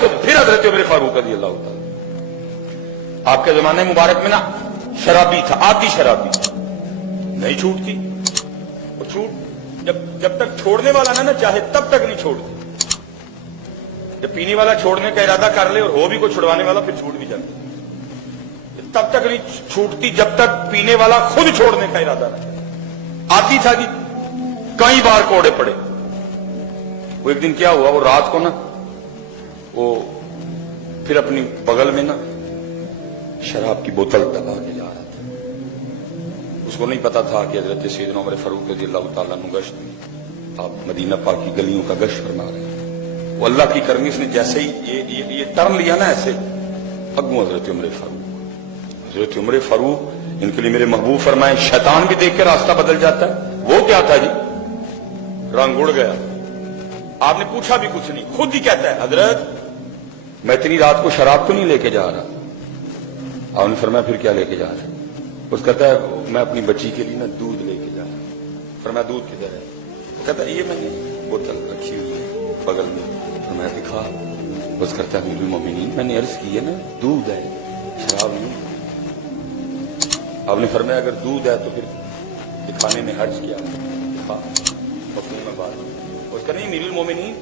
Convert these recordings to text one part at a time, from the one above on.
تو پھر حضرت عمر فاروق رضی اللہ تعالیٰ. آپ کے زمانے مبارک میں نا شرابی تھا, آدھی شرابی نہیں چھوٹتی. وہ چھوٹ جب تک چھوڑنے والا نہ چاہے تب تک نہیں چھوڑتی. جب پینے والا چھوڑنے کا ارادہ کر لے اور ہو بھی کوئی چھڑوانے والا پھر چھوٹ بھی جاتا. تب تک نہیں چھوٹتی جب تک پینے والا خود چھوڑنے کا ارادہ نہ کرے. آدھی تھا جی, کئی بار کوڑے پڑے. وہ ایک دن کیا ہوا, وہ رات کو نا وہ پھر اپنی بغل میں نا شراب کی بوتل دبا کے جا رہا تھا. اس کو نہیں پتا تھا کہ حضرت سیدنا عمر فاروق رضی اللہ تعالیٰ عنہ گشت میں, آپ مدینہ پاک کی گلیوں کا گشت فرما رہے ہیں. وہ اللہ کی کرمی, اس نے جیسے ہی یہ ٹرن لیا نا ایسے, اگوں حضرت عمر فاروق ان کے لیے میرے محبوب فرمائے شیطان بھی دیکھ کے راستہ بدل جاتا ہے. وہ کیا تھا جی, رنگ اڑ گیا. آپ نے پوچھا بھی کچھ نہیں, خود ہی کہتا ہے حضرت میں اتنی رات کو شراب تو نہیں لے کے جا رہا. آپ نے فرمایا پھر کیا لے کے جا رہا ہے؟ اس کہتا ہے میں اپنی بچی کے لیے نا دودھ لے کے جا رہا ہوں. فرمایا دودھ کدھر ہے؟ وہ کہتا ہے یہ میں نے بوتل رکھی ہوئی ہے بغل میں. فرمایا دکھا. بس کرتا ہے امیر المومنین میں نے عرض کی ہے نا دودھ ہے, شراب نہیں. آپ نے فرمایا اگر دودھ ہے تو پھر دکھانے میں حرج کیا؟ دکھا. مفہوم میں بات. اس کا نہیں امیر المومنین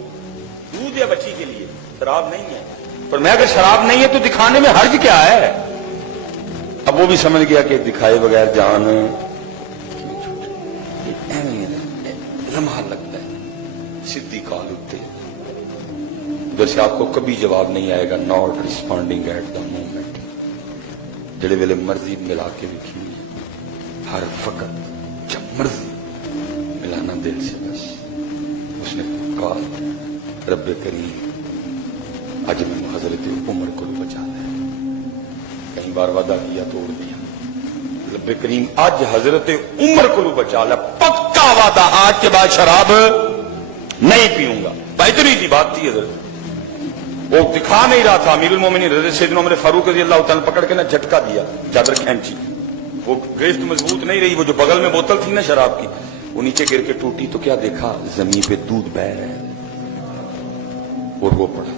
دودھ ہے بچی کے لیے, شراب نہیں ہے. پر میں اگر شراب نہیں ہے تو دکھانے میں حرج کیا ہے؟ اب وہ بھی سمجھ گیا کہ دکھائے بغیر جان لمحہ لگتا ہے. سدھی کال اٹھتے ادھر سے آپ کو کبھی جواب نہیں آئے گا. Not responding at the moment. جڑے ویلے مرضی ملا کے لکھی ہوئی ہے, ہر وقت جب مرضی ملانا دل سے. بس اس نے کہا رب کریم اج میں حضرت عمر کو بچا لے. کئی بار وعدہ کیا توڑ دیا. رب کریم آج حضرت عمر کو بچا لے. پکا وعدہ, آج کے بعد شراب نہیں پیوں گا. اتنی سی بات تھی. حضرت وہ دکھا نہیں رہا تھا. امیر المومنین حضرت سیدنا عمر فاروق رضی اللہ تعالیٰ پکڑ کے نا جھٹکا دیا, چادر کھینچی. وہ گرفت مضبوط نہیں رہی. وہ جو بغل میں بوتل تھی نا شراب کی, وہ نیچے گر کے ٹوٹی. تو کیا دیکھا, زمین پہ دودھ بہ رہا ہے اور وہ پڑا.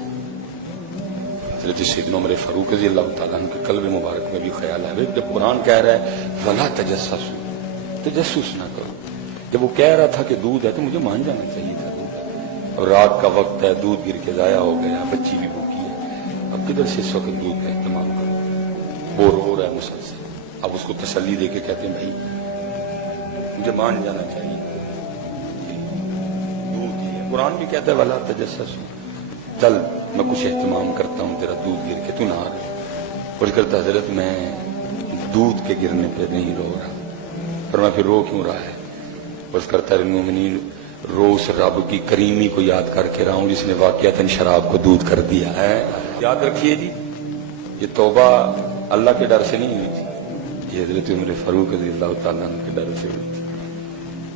حضرت سیدنا عمر فاروق رضی اللہ تعالیٰ عنہ کے قلب مبارک میں بھی خیال ہے جب قرآن کہہ رہا ہے ولا تجسسوا, تجسس نہ کرو. جب وہ کہہ رہا تھا کہ دودھ ہے تو مجھے مان جانا چاہیے تھا. اب رات کا وقت ہے, دودھ گر کے ضائع ہو گیا, بچی بھی بھوکی ہے. اب کدھر سے اس وقت دودھ کا اہتمام کرو؟ وہ رو رہا ہے مسلسل. اب اس کو تسلی دے کے کہتے ہیں بھائی مجھے مان جانا چاہیے, دودھ ہی ہے. قرآن بھی کہتا ہے ولا تجسسوا, چل میں کچھ اہتمام کرتا ہوں, تیرا دودھ گر کے تو نہ آ رہے. اور کرتا حضرت میں دودھ کے گرنے پہ نہیں رو رہا. پر میں پھر رو کیوں رہا ہے؟ بس کرتا ہے مومنین رو اس رب کی کریمی کو یاد کر کے رہا ہوں جس نے واقعتاً شراب کو دودھ کر دیا ہے. یاد رکھیے جی, یہ توبہ اللہ کے ڈر سے نہیں ہوئی تھی, یہ حضرت عمر فاروق رضی اللہ تعالیٰ عنہ کے ڈر سے ہوئی تھی.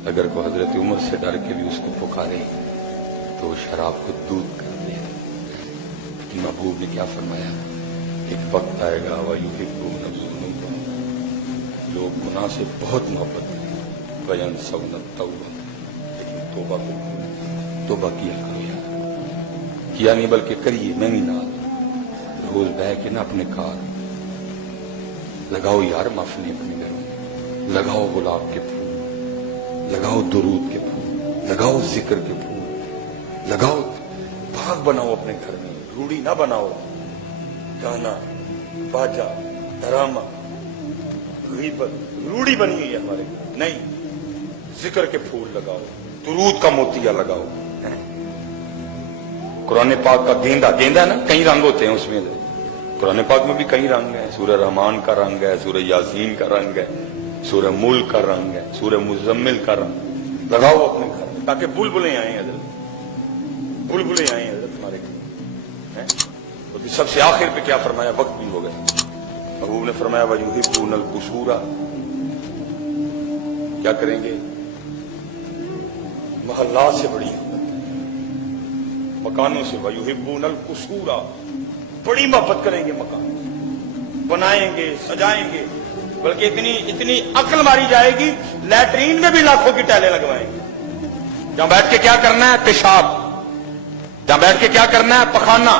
اگر کوئی حضرت عمر سے ڈر کے بھی اس کو پکارے تو شراب کو دودھ کر دے. محبوب نے کیا فرمایا, ایک وقت آئے گا وَيُحِبُّونَ الذُّنُوبَ, لوگ گناہ سے بہت محبت کریں, وَيَنسَوْنَ التَّوْبَةَ, توبہ کو توبہ کیا کرو یار. کیا نہیں بلکہ کریے. میں بھی نہ روز بہ کے نا اپنے کار لگاؤ یار محفلیں اپنے گھروں میں, لگاؤ گلاب کے پھول, لگاؤ درود کے پھول, لگاؤ ذکر کے پھول, لگاؤ باغ بناؤ اپنے گھر میں. روڑی نہ بناؤ, گانا باجا ڈرامہ غیبت روڑی بنی ہوئی ہے ہمارے گھر. نہیں, ذکر کے پھول لگاؤ, درود کا موتیا لگاؤ. قرآن پاک کا گیندا, گیندا نا کئی رنگ ہوتے ہیں اس میں. قرآن پاک میں بھی کئی رنگ ہیں. سورہ رحمان کا رنگ ہے, سورہ یاسین کا رنگ ہے, سورہ ملک کا رنگ ہے, سورہ مزمل کا رنگ. لگاؤ اپنے گھر تاکہ بلبلیں آئیں حضرت, بلبلیں آئیں حضرت ہمارے گھر. سب سے آخر پہ کیا فرمایا, وقت بھی ہو گئے. محبوب نے فرمایا وَيُحِبُّونَ الْقُصُورَ, کیا کریں گے, محلات سے بڑی محبت, مکانوں سے. وَيُحِبُّونَ الْقُصُورَ, بڑی محبت کریں گے, مکان بنائیں گے, سجائیں گے. بلکہ اتنی عقل ماری جائے گی, لیٹرین میں بھی لاکھوں کی ٹائلیں لگوائیں گے. جہاں بیٹھ کے کیا کرنا ہے, پیشاب. جہاں بیٹھ کے کیا کرنا ہے, پخانا.